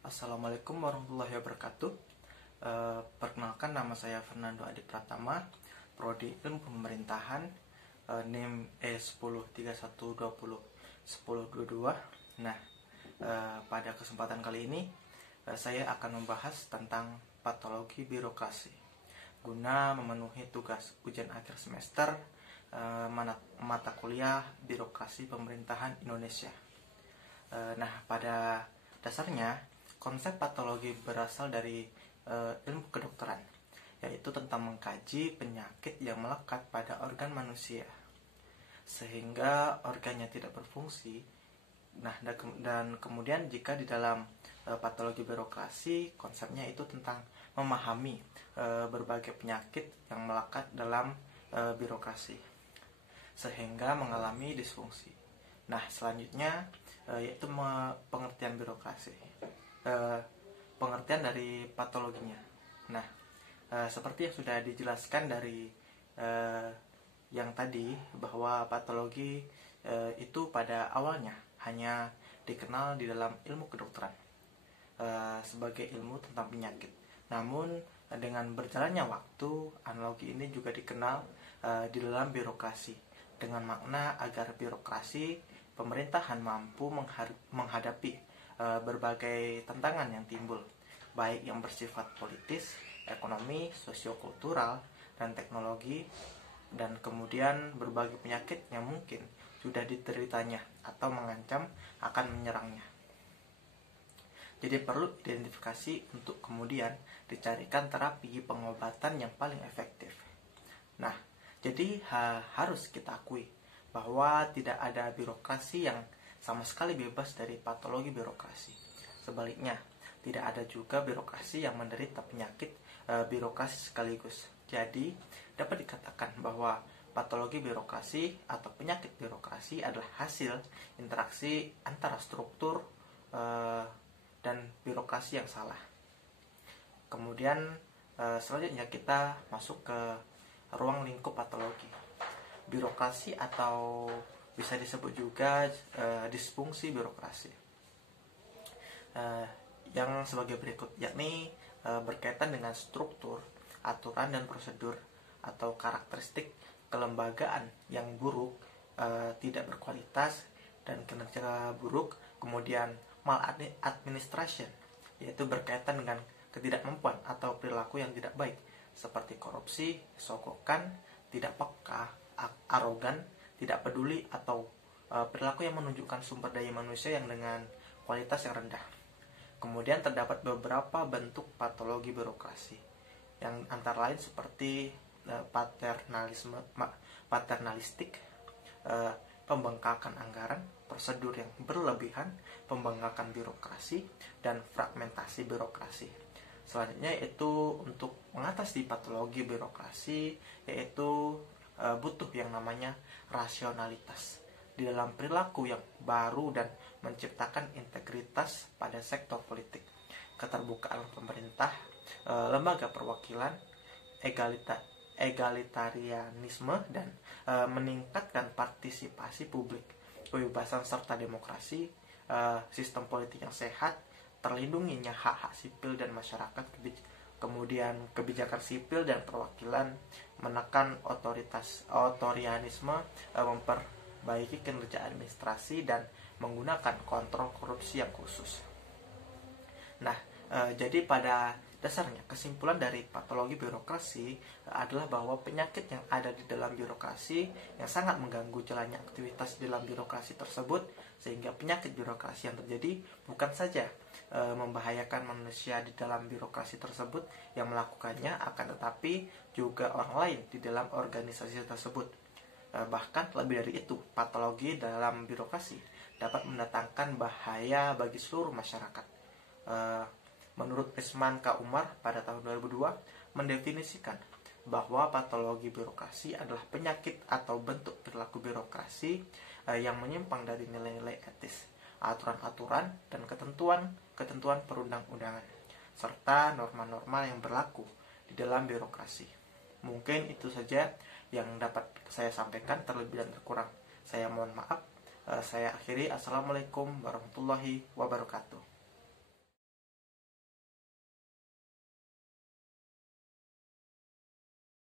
Assalamualaikum warahmatullahi wabarakatuh. Perkenalkan, nama saya Fernando Adi Pratama, Prodi Ilmu Pemerintahan, NIM E1031201022. Nah, pada kesempatan kali ini saya akan membahas tentang patologi birokrasi guna memenuhi tugas ujian akhir semester mata kuliah Birokrasi Pemerintahan Indonesia. Nah, pada dasarnya konsep patologi berasal dari ilmu kedokteran, yaitu tentang mengkaji penyakit yang melekat pada organ manusia sehingga organnya tidak berfungsi. Nah, dan kemudian jika di dalam patologi birokrasi, konsepnya itu tentang memahami berbagai penyakit yang melekat dalam birokrasi sehingga mengalami disfungsi. Nah, selanjutnya yaitu pengertian birokrasi, pengertian dari patologinya. Nah, seperti yang sudah dijelaskan dari yang tadi, bahwa patologi itu pada awalnya hanya dikenal di dalam ilmu kedokteran sebagai ilmu tentang penyakit. Namun dengan berjalannya waktu, analogi ini juga dikenal di dalam birokrasi dengan makna agar birokrasi pemerintahan mampu menghadapi berbagai tantangan yang timbul, baik yang bersifat politis, ekonomi, sosiokultural, dan teknologi, dan kemudian berbagai penyakit yang mungkin sudah dideritanya atau mengancam akan menyerangnya. Jadi perlu identifikasi untuk kemudian dicarikan terapi pengobatan yang paling efektif. Nah, jadi harus kita akui bahwa tidak ada birokrasi yang sama sekali bebas dari patologi birokrasi. Sebaliknya, tidak ada juga birokrasi yang menderita penyakit birokrasi sekaligus. Jadi, dapat dikatakan bahwa patologi birokrasi atau penyakit birokrasi adalah hasil interaksi antara struktur dan birokrasi yang salah. Kemudian selanjutnya kita masuk ke ruang lingkup patologi. Birokrasi atau bisa disebut juga disfungsi birokrasi yang sebagai berikut, yakni berkaitan dengan struktur, aturan dan prosedur atau karakteristik kelembagaan yang buruk, tidak berkualitas dan kinerja buruk. Kemudian maladministration, yaitu berkaitan dengan ketidakmampuan atau perilaku yang tidak baik seperti korupsi, sogokan, tidak peka, arogan, tidak peduli, atau perilaku yang menunjukkan sumber daya manusia yang dengan kualitas yang rendah. Kemudian terdapat beberapa bentuk patologi birokrasi yang antara lain seperti paternalistik, pembengkakan anggaran, prosedur yang berlebihan, pembengkakan birokrasi, dan fragmentasi birokrasi. Selanjutnya yaitu untuk mengatasi patologi birokrasi, yaitu butuh yang namanya rasionalitas di dalam perilaku yang baru dan menciptakan integritas pada sektor politik, keterbukaan pemerintah, lembaga perwakilan, egalitarianisme, dan meningkatkan partisipasi publik, kebebasan serta demokrasi, sistem politik yang sehat, terlindunginya hak-hak sipil dan masyarakat, kemudian kebijakan sipil dan perwakilan, menekan otorianisme, memperbaiki kinerja administrasi, dan menggunakan kontrol korupsi yang khusus. Nah, jadi pada dasarnya kesimpulan dari patologi birokrasi adalah bahwa penyakit yang ada di dalam birokrasi yang sangat mengganggu jalannya aktivitas di dalam birokrasi tersebut, sehingga penyakit birokrasi yang terjadi bukan saja membahayakan manusia di dalam birokrasi tersebut yang melakukannya, akan tetapi juga orang lain di dalam organisasi tersebut. Bahkan lebih dari itu, patologi dalam birokrasi dapat mendatangkan bahaya bagi seluruh masyarakat. Menurut Risman K. Umar pada tahun 2002 mendefinisikan bahwa patologi birokrasi adalah penyakit atau bentuk perilaku birokrasi yang menyimpang dari nilai-nilai etis, aturan-aturan dan ketentuan perundang-undangan, serta norma-norma yang berlaku di dalam birokrasi. Mungkin itu saja yang dapat saya sampaikan, terlebih dan terkurang saya mohon maaf. Saya akhiri. Assalamualaikum warahmatullahi wabarakatuh.